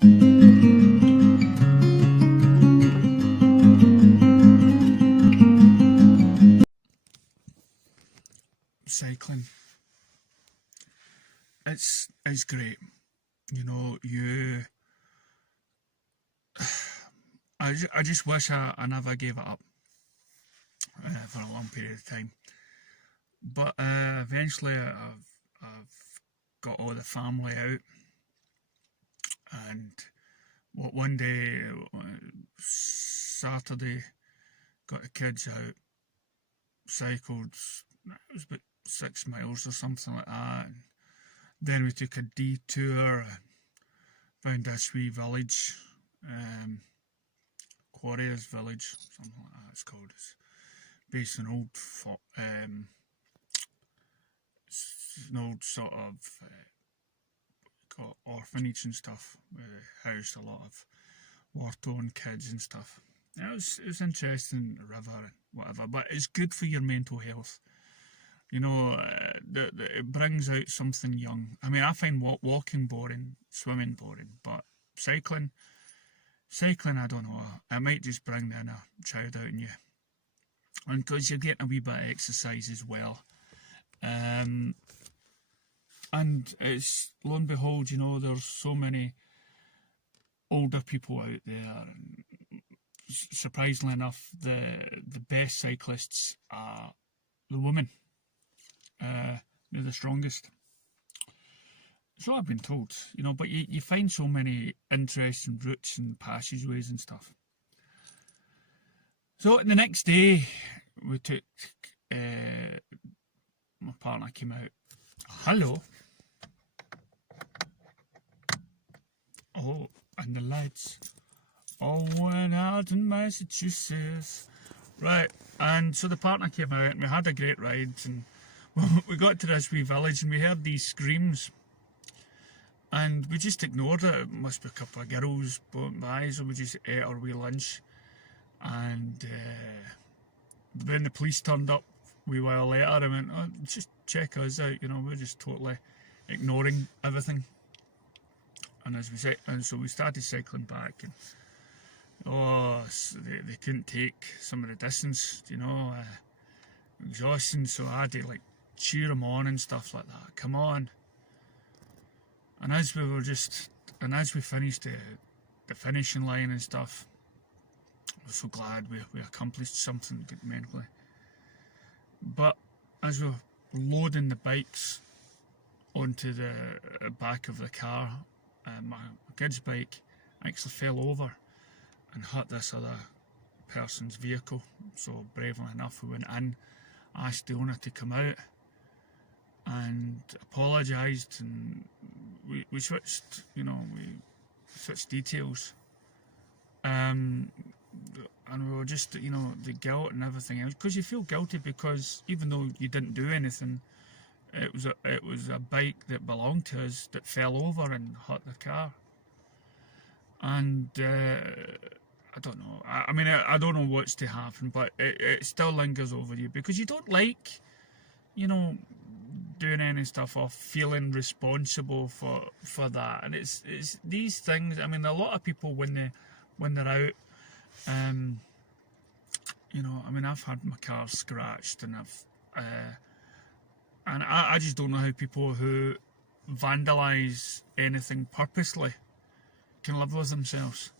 Cycling, it's great. You know, I just wish I never gave it up for a long period of time. But eventually, I've got all the family out, and one day, Saturday, got the kids out, cycled. It was about 6 miles or something like that. And then we took a detour and found this wee village, Quarriers Village, something like that it's called. It's based on an old sort of orphanage and stuff. Where they housed a lot of war-torn kids and stuff. It was interesting, the river and whatever, but it's good for your mental health. You know, it brings out something young. I mean, I find walking boring, swimming boring, but cycling, I don't know. It might just bring the inner child out in you, and because you're getting a wee bit of exercise as well. And it's, lo and behold, you know, there's so many older people out there, and surprisingly enough, the best cyclists are the women. They're the strongest. So I've been told, you know, but you find so many interesting routes and passageways and stuff. So the next day, we took, my partner came out. Hello. Oh, and the lights all went out in Massachusetts. Right, and so the partner came out and we had a great ride, and we got to this wee village and we heard these screams. And we just ignored it. It must be a couple of girls by, so we just ate our wee lunch. And when the police turned up a wee while later, I went, oh, just check us out, you know, we're just totally ignoring everything. And so we started cycling back, and they couldn't take some of the distance, you know, exhausting. So I had to like cheer them on and stuff like that. Come on. And as we finished the finishing line and stuff, I was so glad we accomplished something good mentally. But as we were loading the bikes onto the back of the car, my kid's bike actually fell over and hit this other person's vehicle. So bravely enough, we went in, asked the owner to come out and apologised, and we switched, you know, we switched details. And we were just, you know, the guilt and everything else, because you feel guilty because even though you didn't do anything, it was a bike that belonged to us that fell over and hit the car. And I don't know. I mean, I don't know what's to happen, but it still lingers over you because you don't like, you know, doing any stuff or feeling responsible for that. And it's these things. I mean, a lot of people when they're out, you know, I mean, I've had my car scratched, and I just don't know how people who vandalise anything purposely can live with themselves.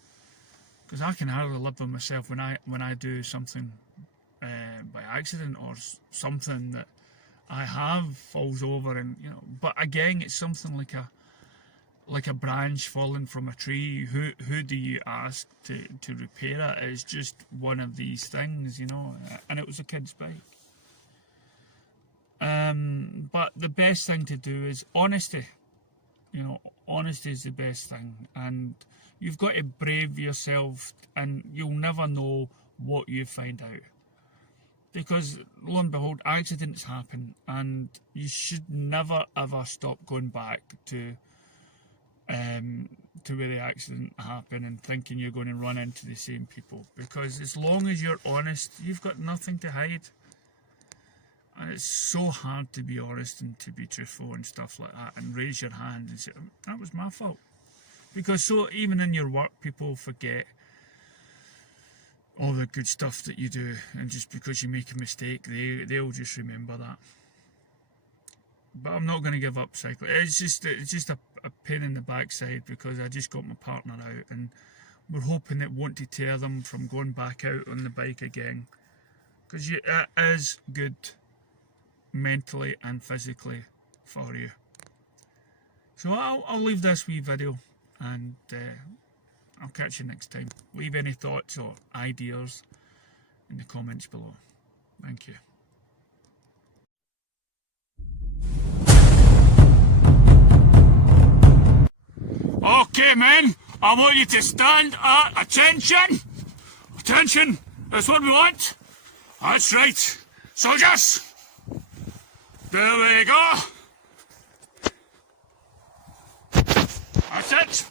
Because I can hardly live with myself when I do something by accident, or something that I have falls over, and you know. But again, it's something like a branch falling from a tree. Who do you ask to repair it? It's just one of these things, you know. And it was a kid's bike. But the best thing to do is honesty. You know, honesty is the best thing, and you've got to brave yourself, and you'll never know what you find out. Because lo and behold, accidents happen, and you should never ever stop going back to where the accident happened and thinking you're going to run into the same people. Because as long as you're honest, you've got nothing to hide. And it's so hard to be honest and to be truthful and stuff like that, and raise your hand and say, that was my fault. Because so even in your work, people forget all the good stuff that you do, and just because you make a mistake, they'll just remember that. But I'm not going to give up cycling. It's just a pain in the backside, because I just got my partner out, and we're hoping it won't deter them from going back out on the bike again, because it is good mentally and physically for you. So I'll leave this wee video, and I'll catch you next time. Leave any thoughts or ideas in the comments below. Thank you. Okay, men, I want you to stand at attention. Attention, that's what we want. That's right. Soldiers, there we go. That's it.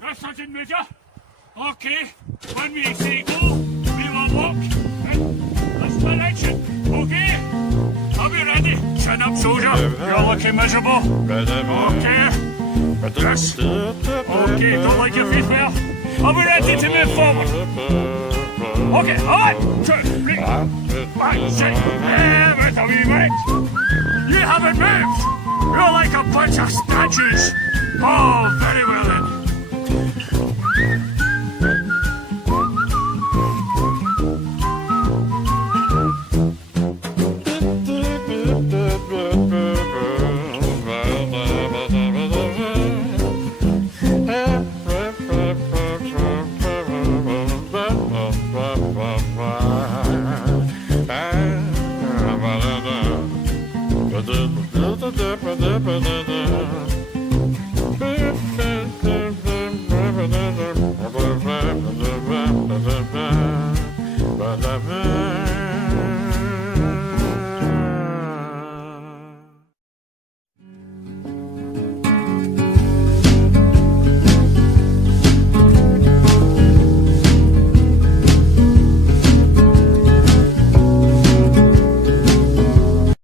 That's Sergeant Major. Okay, when we say go, we will walk in this direction. Okay, are we ready? Chin up, soldier. You're looking miserable. Okay. Yes. Okay, don't like your feet there. Are we ready to move forward? Okay, 1, 2, 3, 5, 6. Wait a wee minute. You haven't moved. You're like a bunch of statues. Oh, very well then.